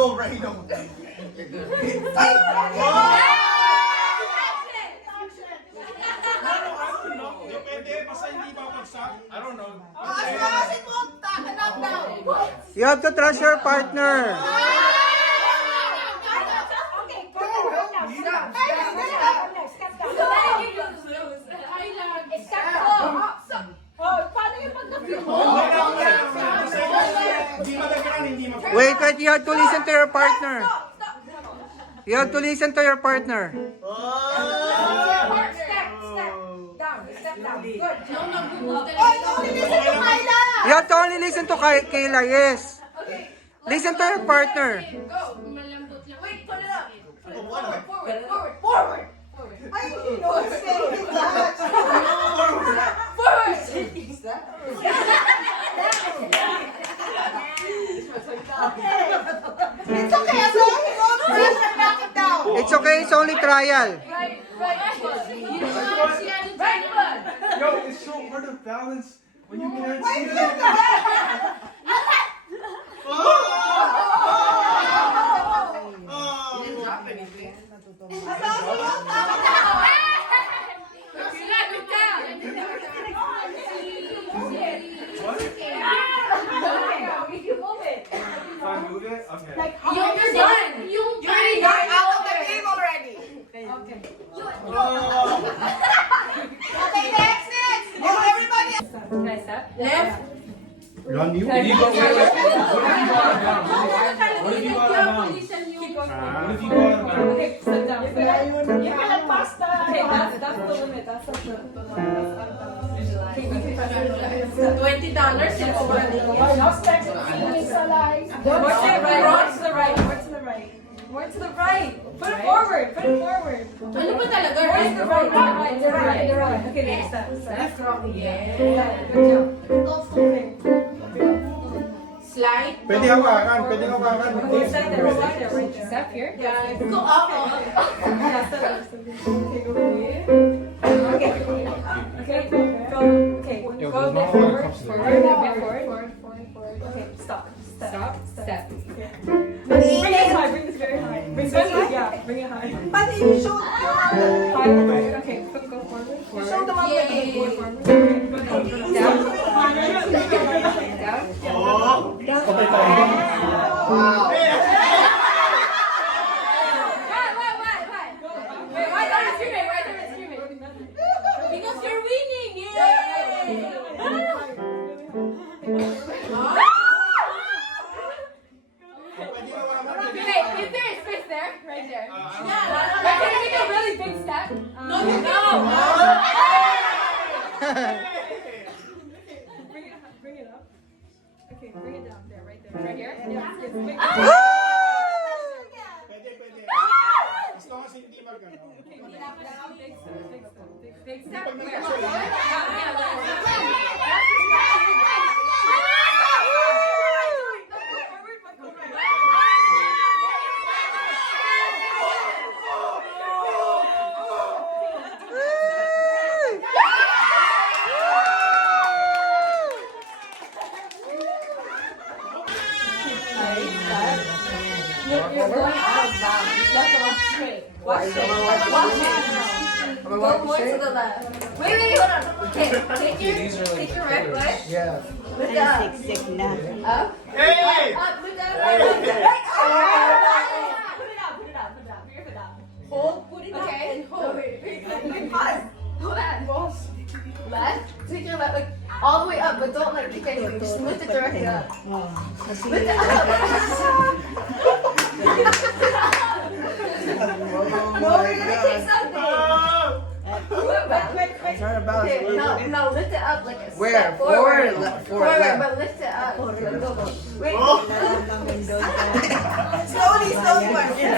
go, Reno. I don't know. You have to trust your partner. Wait, you have to listen to your partner. You have to listen to your partner. You have to only listen to Kayla, yes. Listen to your partner. Wait, put it up. Forward. I know it's saying that. It's okay, as long as you don't pressure, knock it down. It's okay, it's only trial. Right. Yo, it's so hard to balance when you can't see Wait, it. Fine, move it? Okay. You're done. You're out of the game already. Okay, next. Oh, everybody. Left. Run you? What if you go out of bounds? What if you go out of bounds? Okay, sit down. You cannot pass the. Okay, that's the limit. That's the limit. $20 and over. Now step is alive. More to the right. More to the right. Put it forward. Ano ba talaga? More to the right. Okay, next step. Good job. Slide. Pwede hawakan. Okay, step there. Right there. Step here. Yeah. Go up. Yeah, step there. Okay, go here. Okay. Go a bit forward. Okay, stop. Step. Bring it high. Bring this very high. Bring it high. But you showed High. Okay, go forward. you showed them up Yay. like Forward. Down. wow. Wait, why don't you scream? Because you're winning. Yay! Okay, is there a space there? Right there. Yeah. Can you make a really big step? No. Bring it up. Okay, bring it down there, right there. Right here? Yeah. Yes. Bring it Pwede. As long as hindi magano. Big step. You're going out of bounds. You have to walk straight. Walk straight. Go more to the left. Wait, hold on. Okay, take your right foot. Yeah. Lift up. Up. Hey! Up. Lift up. Right. Put it up. Put your foot up. Hold. Put it up. Okay. And hold. Pause. Hold that. Left. Take your left, like all the way up, but don't like kick anything. Just lift it directly up. Lift it up. No, we're gonna kick something. Trying to balance. Okay, no, lift it up like a Where? step Forward? Forward, Left. but lift it up. Go. Wait. Slowly.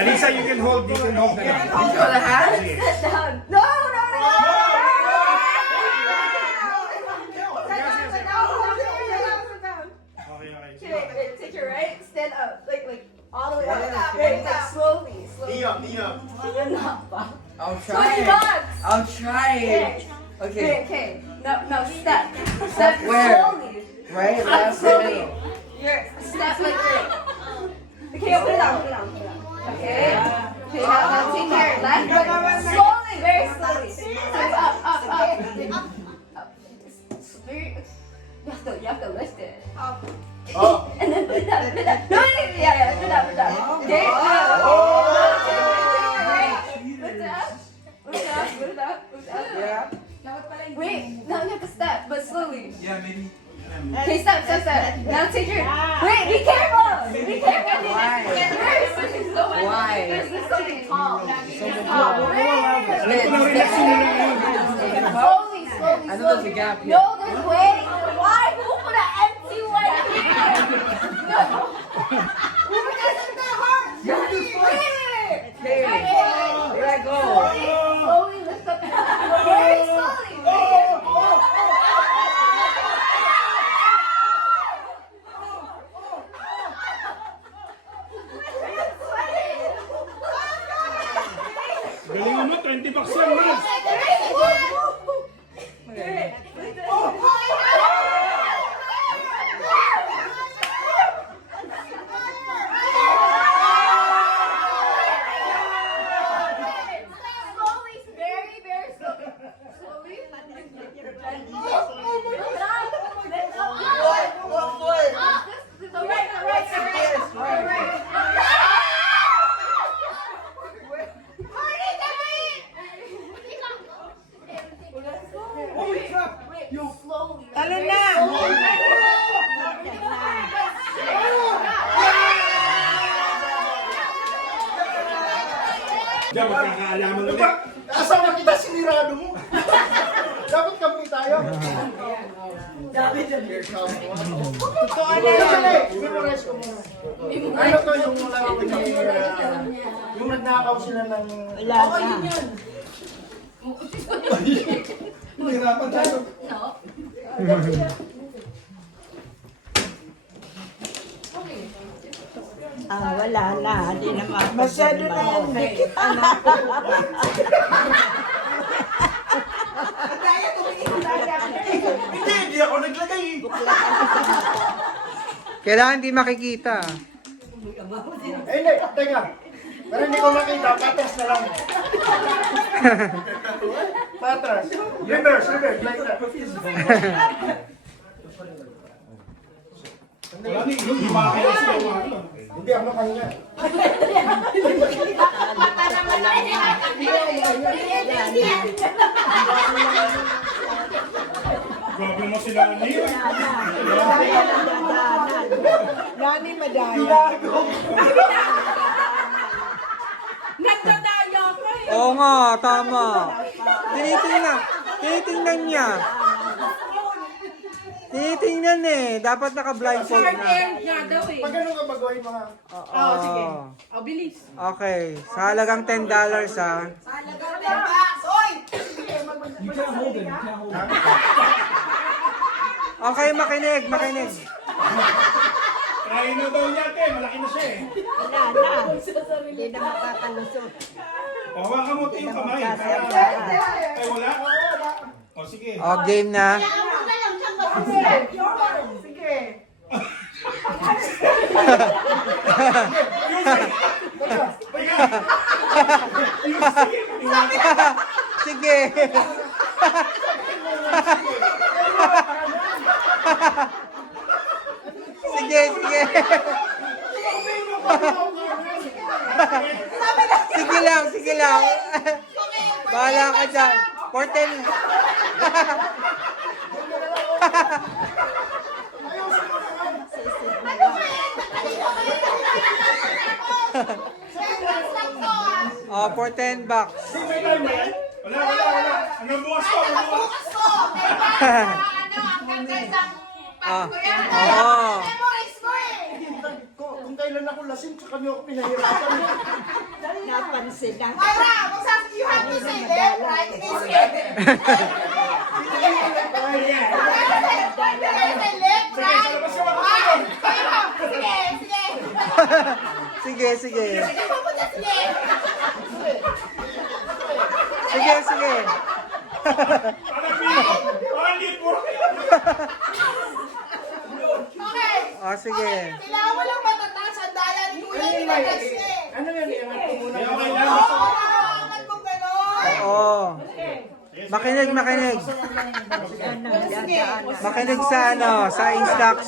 Alisa, you can hold the Hold the hand. Sit down. No. Okay, take your right, stand up, like all the way up. Like slowly. Knee up. You're not fun. I'll $20. try. Okay. No, step. Where? Slowly. Right, left, Slowly. middle. Your step like this. Okay, put it down, put it down, put it down. Okay. Okay, now take your left, but slowly, very slowly. So up, up, up. You have to lift it. Up. And then put it down, put it down. No, yeah, put it down, put it down. Okay. Put it up, put it up, put it up, put it up. Yeah. Wait, now you have to step, but slowly. Yeah, maybe. Okay, step, step, step. Now take your. Wait, be careful! Be careful! Why? Why? There's something tall. Slowly, slowly, Ano to si slowly. Gap? No, there's way. Why? Who put an empty one here? No. Who doesn't that hurt? Here. Here I go. Slowly lift up. Very slowly. Galingan mo, 20 bucks yan, man. Slowly, very, very slowly. Slowly. Lift up. The right, the right, the right. Holy crap! Yo, Slowly. Talon na. Diyan, magkakaalaman ulit. Asawa kita, sinirado mo. Dapat kami tayo. Totoo na yan. Memorize ko muna. Ano to yung wala ko yung nagnakaw sila ng... Wala na. Nahirapan tayo. Wala na, hindi na Masyado na yan. Dikit na. Hindi ako naglagay. Kailangan di makikita. Hindi, teka. Pero hindi ko makita, patras na lang. Patras. Reverse, reverse, like that. Wala ni, yung makakaya sila yung mga. Hindi ako nakahinga. Grabe mo sila niyo. Nani madaya. Nagdadaya ko eh. Oo nga, tama. Tinitingnan niya. Tinitingnan eh. Dapat naka-blindfold Short na. hair nga daw eh. Pag ganun ka bagoy mga... Oh, sige. Oh, bilis. Okay. Sa halagang $10 ha. You can't hold it, you can't hold it. Okay, makinig, makinig. Kaya na daw niya, te. Malaki na siya eh. Wala na. Hindi na makakalusot. Hawakan mo yung kamay. Ay, wala? O, sige. O, game na. Sige. Sige. Sige, sige. Sige lang, sige lang. Bahala ka dyan. Porten. Oh, for $10. May time na yan? Wala, wala, wala. Hanggang bukas ko, hanggang bukas. Ah. Oo. Kung kailan ako lasing, tsaka niyo ako pinahirapan. Napansin na. You have to say left, right, and it's left. Sige, sige. Sige, sige. Parang bino. Parang libur. Oh, sige. Kailangan mo lang matataas ang dala ni Ano yun? Iangat ko muna. Okay lang. Bakit mo gano'n? Oo. Makinig. Makinig sa sa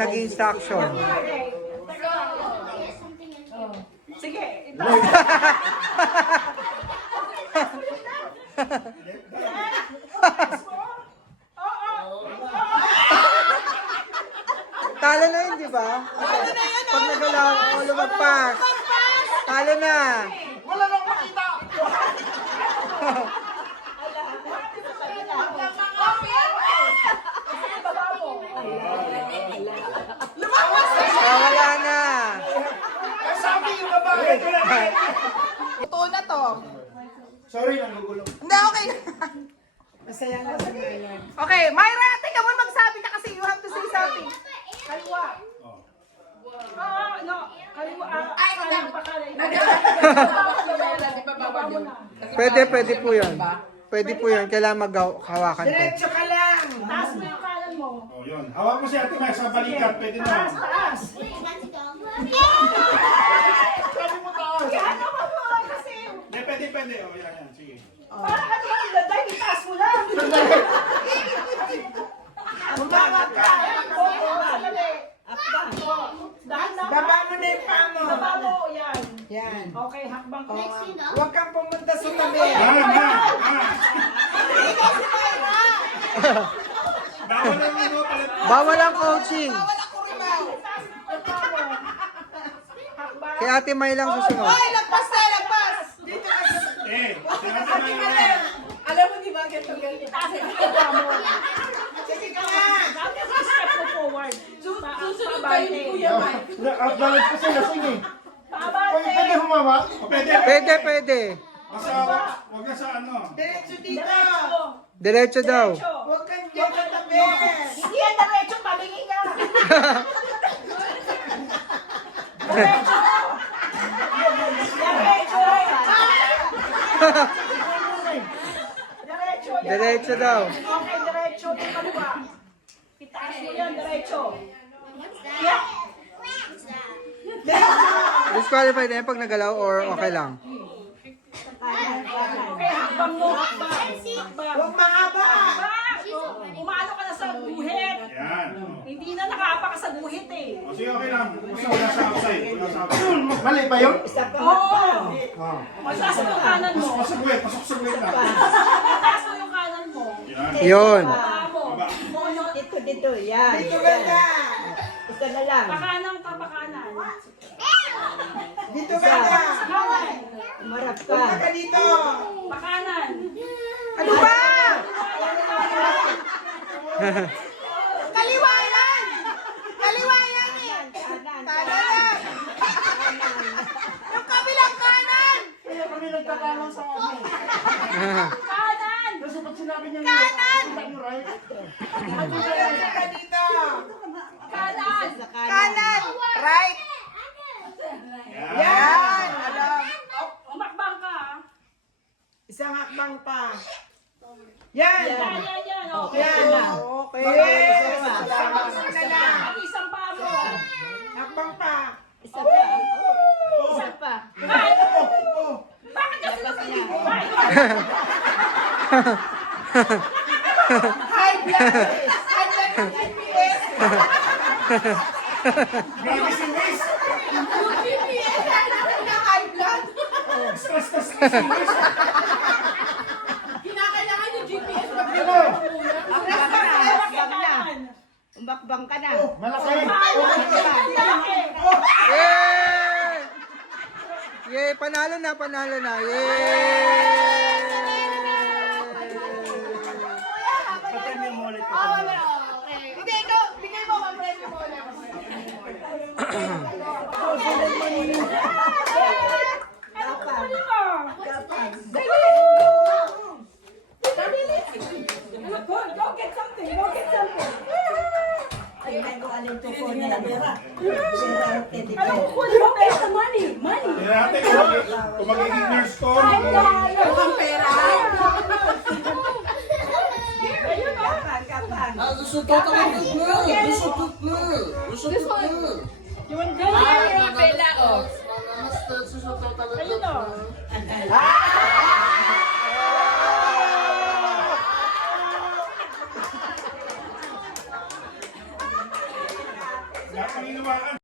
nag-instruction. Sige, ito. Talo na yun, di ba? Pag nagalaw o lumagpas. Talo na. Wala nang makita. Wala na. Sabi yung babae. Ito na to. Sorry, nagugulo. Hindi, okay. Okay, Myra, tingnan mo magsabi ka kasi you have to say something. Kaliwa. Oh. No. Kaliwa. Ay, ito. Pwede po yun. Pwede po yun. Kailangan maghawakan ko. Diretso ka lang. Taas mo yung kanan mo. Oh, yun. Hawak mo si Ate May sa balikat. Pwede na. Taas. Sabi mo taas. Ano ka mo kasi? Hindi, pwede. Oh, yan. Sige. Para ano ang ganda, itaas mo lang. Umangat ka. Dahan-dahan. Baba mo na yung paa mo. Baba mo, yan. Yan. Okay, hakbang ko. Huwag kang pumunta sa tabi. Bawal ang ano palit. Bawal ang coaching. Hakbang. Kay Ate May lang susunod. Ay, lagpas na, lagpas. Si Ate May. Alam mo, di ba, ganito. Itaas mo yung baba mo. Sige ka nga. Tapos step mo forward. Susunod kayo ni Kuya Mike. Outbalance kasi lasing eh. Paabante. Pwede humawak? O, pwede. Pwede. Basta, wag na sa ano. Diretso dito. Diretso. Diretso daw. Diretso. Huwag kang dyan sa tabi. Hindi yan diretso, talingi nga. Diretso. Diretso. Diretso. yan. Diretso daw. Okay, diretso. Yung kaliwa. Itaas mo yan, diretso. Yeah. Disqualified na yan pag nagalaw or okay lang? Okay, hakbang mo. Hakbang. Huwag mahaba. Umano ka na sa guhit. Yan. Oh. Hindi na nakaapa ka sa guhit eh. O, sige, okay lang. Basta wala sa outside. Wala sa outside. Mali ba yun? Isa pa. Oo. Ah. Mataas mo yung kanan mo. Pasok sa wait lang. Mataas mo yung kanan mo. Yan. Yun. Baba mo. Baba. Dito. Yan. Dito ka na. Isa na lang. Pakanan ka, pakanan. Dito ka na. Pakanan. Umarap ka. Punta ka dito. Pakanan. Ano ba? Kaliwayan! Kaliwayan eh! Kanan. Kanan! Yung kabilang kanan! Kaya kami nagkakalang sa amin. Kanan. Kasi pag sinabi niya Kanan! right? Punta ka dito. Kanan. Sa Kanan! Right! Yan! Alam. Umakbang ka. Isang hakbang pa. Yan! Yan. Okay. Yan! Okay! Salamat na lang. Ang isang paa mo. Hakbang pa. Isa pa. Isa pa. Bakit kasi nasilig? High blood! High blood ng GPS! Grabe si Miss. Yung GPS! Ng high blood! Stress. Kinakailangan yung GPS pag Umakbang na. Umakbang ka na. Malaki. Yay! Yay! Panalo na. Yay! Patemyo mo ulit. Hindi, ikaw, bigay mo, mag-premyo mo ulit. Dapat. Go get something. Tingnan ko alin kukunin na pera. Pera ang teddy bear. Where's the money? Tingnan natin kung magiging nurse ko. Mukhang pera. Kapan. You want to go here, Bella? Oh. susunod talaga. Ayun o. Lahat ng hinawakan.